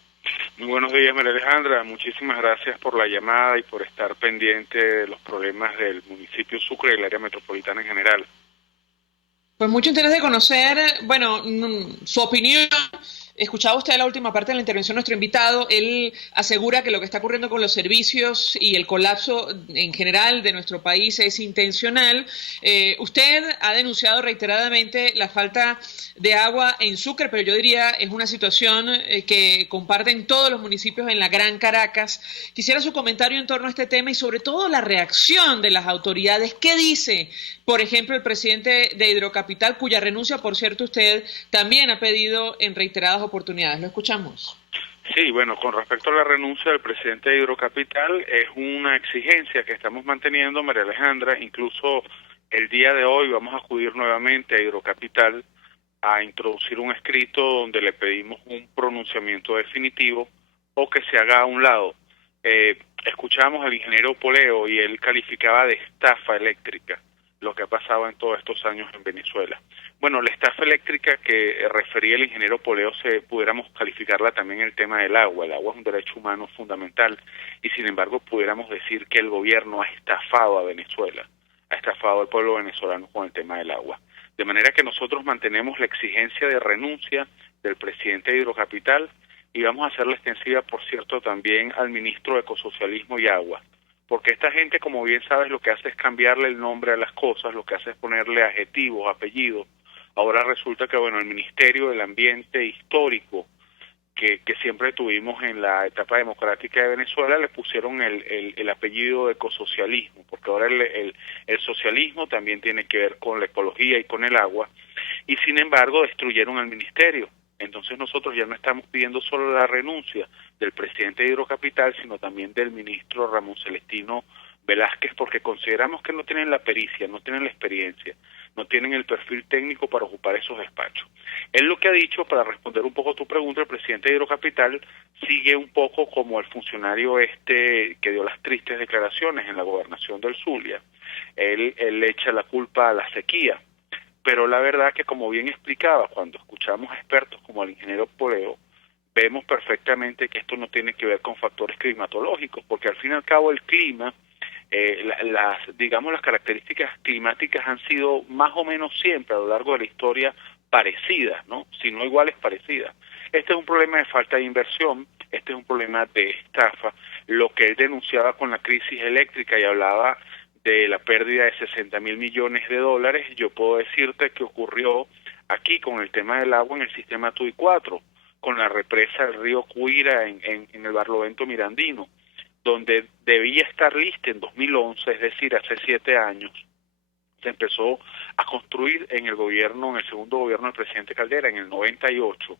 Muy buenos días, María Alejandra. Muchísimas gracias por la llamada y por estar pendiente de los problemas del municipio Sucre y del área metropolitana en general. Pues mucho interés de conocer, bueno, su opinión. Escuchaba usted la última parte de la intervención de nuestro invitado. Él asegura que lo que está ocurriendo con los servicios y el colapso en general de nuestro país es intencional. Usted ha denunciado reiteradamente la falta de agua en Sucre, pero yo diría es una situación que comparten todos los municipios en la Gran Caracas. Quisiera su comentario en torno a este tema y sobre todo la reacción de las autoridades. ¿Qué dice, por ejemplo, el presidente de Hidrocapital, cuya renuncia, por cierto, usted también ha pedido en reiteradas oportunidades? Lo escuchamos. Sí, bueno, con respecto a la renuncia del presidente de Hidrocapital, es una exigencia que estamos manteniendo, María Alejandra. Incluso el día de hoy vamos a acudir nuevamente a Hidrocapital a introducir un escrito donde le pedimos un pronunciamiento definitivo o que se haga a un lado. Escuchamos al ingeniero Poleo y él calificaba de estafa eléctrica lo que ha pasado en todos estos años en Venezuela. Bueno, la estafa eléctrica que refería el ingeniero Poleo, pudiéramos calificarla también en el tema del agua. El agua es un derecho humano fundamental y sin embargo pudiéramos decir que el gobierno ha estafado a Venezuela, ha estafado al pueblo venezolano con el tema del agua. De manera que nosotros mantenemos la exigencia de renuncia del presidente de Hidrocapital y vamos a hacerla extensiva, por cierto, también al ministro de Ecosocialismo y Agua. Porque esta gente, como bien sabes, lo que hace es cambiarle el nombre a las cosas, lo que hace es ponerle adjetivos, apellidos. Ahora resulta que, bueno, el Ministerio del Ambiente Histórico, que siempre tuvimos en la etapa democrática de Venezuela, le pusieron el apellido de ecosocialismo, porque ahora el socialismo también tiene que ver con la ecología y con el agua, y sin embargo destruyeron al ministerio. Entonces nosotros ya no estamos pidiendo solo la renuncia del presidente de Hidrocapital, sino también del ministro Ramón Celestino Velázquez, porque consideramos que no tienen la pericia, no tienen la experiencia, no tienen el perfil técnico para ocupar esos despachos. Él lo que ha dicho, para responder un poco a tu pregunta, el presidente de Hidrocapital sigue un poco como el funcionario que dio las tristes declaraciones en la gobernación del Zulia. Él le echa la culpa a la sequía. Pero la verdad que, como bien explicaba, cuando escuchamos a expertos como el ingeniero Poleo, vemos perfectamente que esto no tiene que ver con factores climatológicos, porque al fin y al cabo el clima, las características climáticas han sido más o menos siempre a lo largo de la historia parecidas, ¿no? Si no iguales, parecidas. Este es un problema de falta de inversión, este es un problema de estafa. Lo que él denunciaba con la crisis eléctrica y hablaba de la pérdida de 60.000 millones de dólares, yo puedo decirte que ocurrió aquí con el tema del agua en el sistema TUI 4, con la represa del río Cuira en el Barlovento Mirandino, donde debía estar lista en 2011, es decir, hace 7 años. Se empezó a construir en el segundo gobierno del presidente Caldera, en el 98.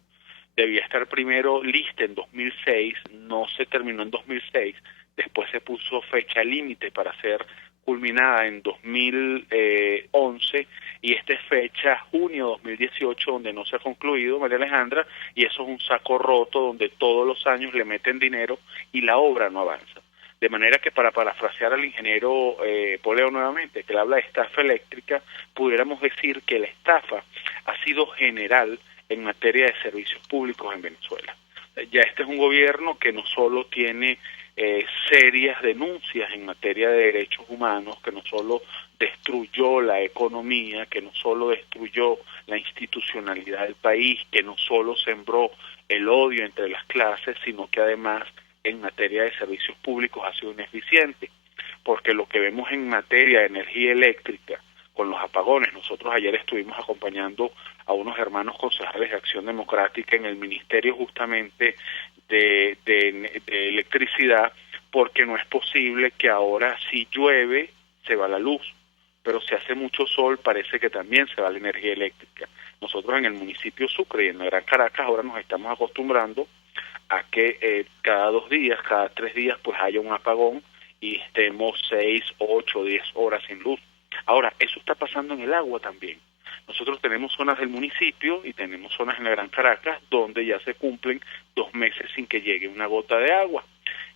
Debía estar primero lista en 2006, no se terminó en 2006, después se puso fecha límite para ser culminada en 2011 y esta es fecha junio 2018 donde no se ha concluido, María Alejandra, y eso es un saco roto donde todos los años le meten dinero y la obra no avanza. De manera que, para parafrasear al ingeniero Poleo nuevamente, que le habla de estafa eléctrica, pudiéramos decir que la estafa ha sido general en materia de servicios públicos en Venezuela. Ya este es un gobierno que no solo tiene serias denuncias en materia de derechos humanos, que no solo destruyó la economía, que no solo destruyó la institucionalidad del país, que no solo sembró el odio entre las clases, sino que además en materia de servicios públicos ha sido ineficiente, porque lo que vemos en materia de energía eléctrica, con los apagones, nosotros ayer estuvimos acompañando a unos hermanos concejales de Acción Democrática en el Ministerio justamente de electricidad, porque no es posible que ahora si llueve se va la luz, pero si hace mucho sol parece que también se va la energía eléctrica. Nosotros en el municipio Sucre y en la Gran Caracas ahora nos estamos acostumbrando a que cada 2 días, cada 3 días pues haya un apagón y estemos 6, 8, 10 horas sin luz. Ahora, eso está pasando en el agua también. Nosotros tenemos zonas del municipio y tenemos zonas en la Gran Caracas donde ya se cumplen 2 meses sin que llegue una gota de agua.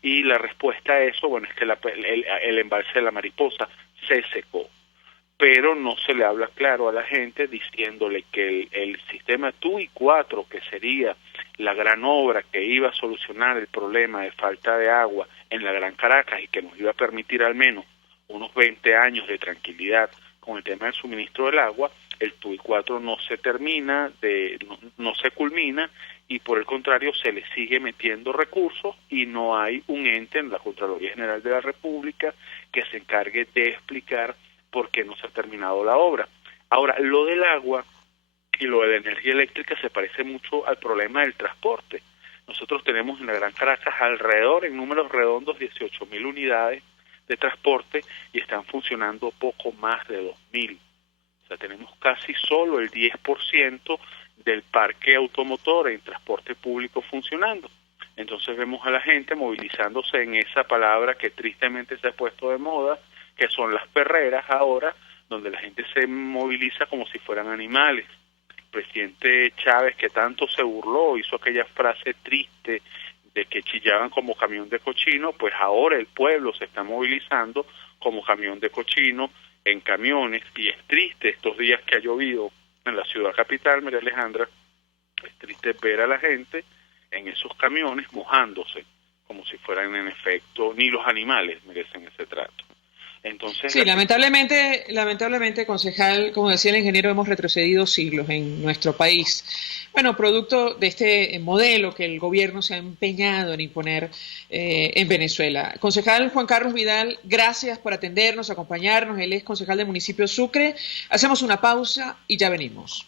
Y la respuesta a eso, bueno, es que el embalse de la Mariposa se secó. Pero no se le habla claro a la gente diciéndole que el sistema TUI 4, que sería la gran obra que iba a solucionar el problema de falta de agua en la Gran Caracas y que nos iba a permitir al menos unos 20 años de tranquilidad con el tema del suministro del agua, el TUI 4 no se termina, no se culmina y por el contrario se le sigue metiendo recursos y no hay un ente en la Contraloría General de la República que se encargue de explicar por qué no se ha terminado la obra. Ahora, lo del agua y lo de la energía eléctrica se parece mucho al problema del transporte. Nosotros tenemos en la Gran Caracas alrededor, en números redondos, 18.000 unidades de transporte y están funcionando poco más de 2.000. O sea, tenemos casi solo el 10% del parque automotor en transporte público funcionando. Entonces vemos a la gente movilizándose en esa palabra que tristemente se ha puesto de moda, que son las perreras ahora, donde la gente se moviliza como si fueran animales. El presidente Chávez, que tanto se burló, hizo aquella frase triste de que chillaban como camión de cochino, pues ahora el pueblo se está movilizando como camión de cochino en camiones, y es triste estos días que ha llovido en la ciudad capital, María Alejandra, es triste ver a la gente en esos camiones mojándose, como si fueran en efecto, ni los animales merecen ese trato. Entonces, sí, lamentablemente, concejal, como decía el ingeniero, hemos retrocedido siglos en nuestro país. Bueno, producto de este modelo que el gobierno se ha empeñado en imponer en Venezuela. Concejal Juan Carlos Vidal, gracias por atendernos, acompañarnos. Él es concejal del municipio Sucre. Hacemos una pausa y ya venimos.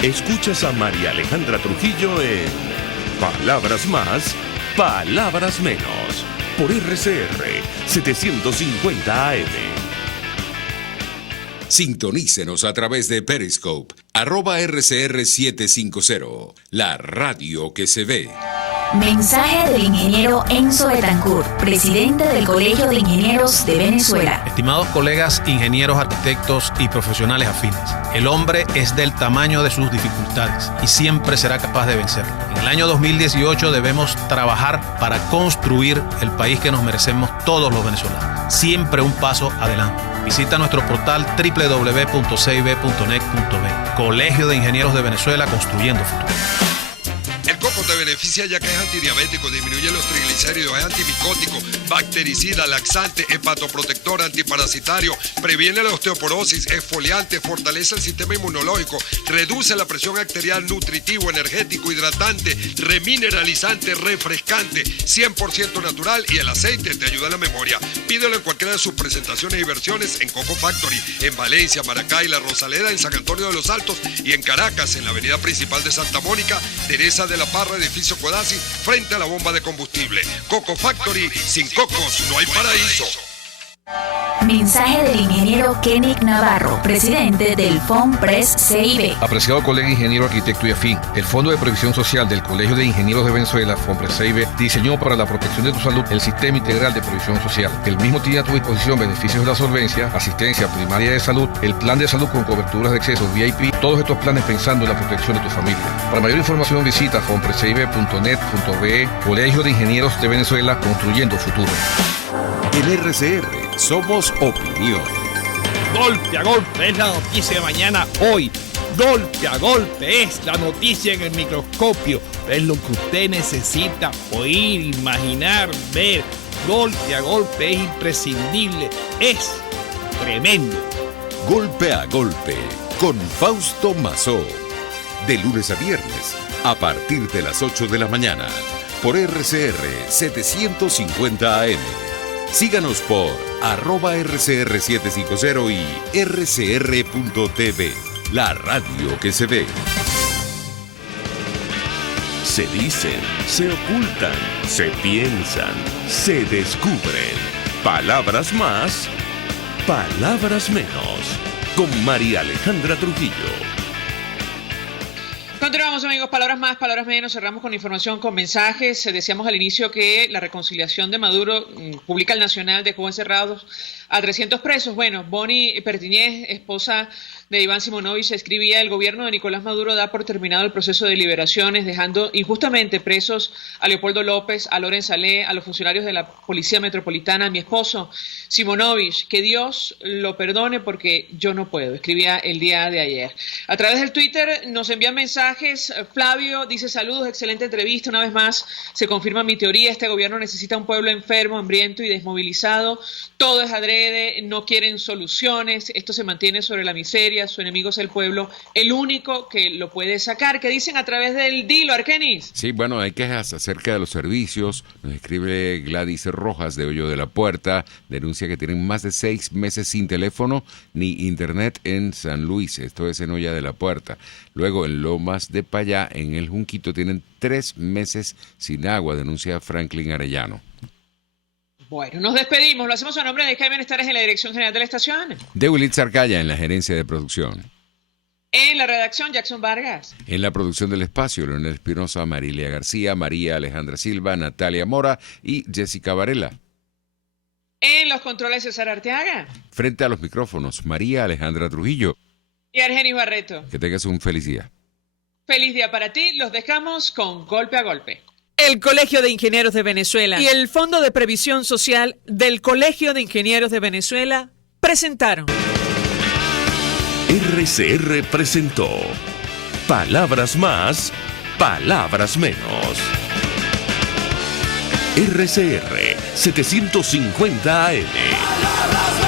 Escuchas a María Alejandra Trujillo en Palabras Más, Palabras Menos, por RCR 750 AM. Sintonícenos a través de Periscope, @RCR750, la radio que se ve. Mensaje del ingeniero Enzo Betancourt, presidente del Colegio de Ingenieros de Venezuela. Estimados colegas, ingenieros, arquitectos y profesionales afines, el hombre es del tamaño de sus dificultades y siempre será capaz de vencerlo. En el año 2018 debemos trabajar para construir el país que nos merecemos todos los venezolanos. Siempre un paso adelante. Visita nuestro portal www.cib.net.be. Colegio de Ingenieros de Venezuela, construyendo futuro. El coco te beneficia ya que es antidiabético, disminuye los triglicéridos, es antimicótico, bactericida, laxante, hepatoprotector, antiparasitario, previene la osteoporosis, exfoliante, fortalece el sistema inmunológico, reduce la presión arterial, nutritivo, energético, hidratante, remineralizante, refrescante, 100% natural, y el aceite te ayuda a la memoria. Pídelo en cualquiera de sus presentaciones y versiones en Coco Factory, en Valencia, Maracay, La Rosaleda, en San Antonio de los Altos, y en Caracas, en la avenida principal de Santa Mónica, Teresa de la Parra, edificio Codazzi, frente a la bomba de combustible. Coco Factory, sin cocos no hay paraíso. Mensaje del ingeniero Kenick Navarro, presidente del FOMPRES CIB. Apreciado colega ingeniero, arquitecto y afín, el Fondo de Previsión Social del Colegio de Ingenieros de Venezuela, FOMPRES CIB, diseñó para la protección de tu salud el Sistema Integral de Previsión Social. El mismo tiene a tu disposición beneficios de la solvencia, asistencia primaria de salud, el plan de salud con coberturas de acceso VIP, todos estos planes pensando en la protección de tu familia. Para mayor información visita fomprescib.net.be. Colegio de Ingenieros de Venezuela, construyendo futuro. El RCR somos opinión. Golpe a golpe es la noticia de mañana hoy. Golpe a golpe es la noticia en el microscopio. Es lo que usted necesita oír, imaginar, ver. Golpe a golpe es imprescindible. Es tremendo. Golpe a golpe con Fausto Mazó. De lunes a viernes a partir de las 8 de la mañana por RCR 750 AM. Síganos por @RCR750 y rcr.tv, la radio que se ve. Se dicen, se ocultan, se piensan, se descubren. Palabras más, palabras menos. Con María Alejandra Trujillo. Continuamos, amigos, palabras más, palabras menos. Cerramos con información, con mensajes. Decíamos al inicio que la reconciliación de Maduro, publica el Nacional, dejó encerrados a 300 presos. Bueno, Bonnie Pertiñez, esposa de Iván Simonovich, escribía: el gobierno de Nicolás Maduro da por terminado el proceso de liberaciones, dejando injustamente presos a Leopoldo López, a Loren Salé, a los funcionarios de la Policía Metropolitana, a mi esposo Simonovich. Que Dios lo perdone porque yo no puedo, escribía el día de ayer. A través del Twitter nos envían mensajes. Flavio dice: saludos, excelente entrevista. Una vez más se confirma mi teoría, este gobierno necesita un pueblo enfermo, hambriento y desmovilizado. Todo es adrede, no quieren soluciones, esto se mantiene sobre la miseria, su enemigo es el pueblo, el único que lo puede sacar. ¿Qué dicen a través del Dilo, Arkenis? Sí, bueno, hay quejas acerca de los servicios. Nos escribe Gladys Rojas de Hoyo de la Puerta, denuncia que tienen más de 6 meses sin teléfono ni internet en San Luis, esto es en Hoya de la Puerta. Luego en Lomas de Payá, en el Junquito, tienen 3 meses sin agua, denuncia Franklin Arellano. Bueno, nos despedimos. Lo hacemos a nombre de Jaime Estares en la dirección general de la estación. De Wilitz Arcaya en la gerencia de producción. En la redacción, Jackson Vargas. En la producción del espacio, Leonel Espinosa, Marilia García, María Alejandra Silva, Natalia Mora y Jessica Varela. En los controles, César Arteaga. Frente a los micrófonos, María Alejandra Trujillo. Y Argenis Barreto. Que tengas un feliz día. Feliz día para ti. Los dejamos con Golpe a Golpe. El Colegio de Ingenieros de Venezuela y el Fondo de Previsión Social del Colegio de Ingenieros de Venezuela presentaron. RCR presentó Palabras Más, Palabras Menos. RCR 750 AM.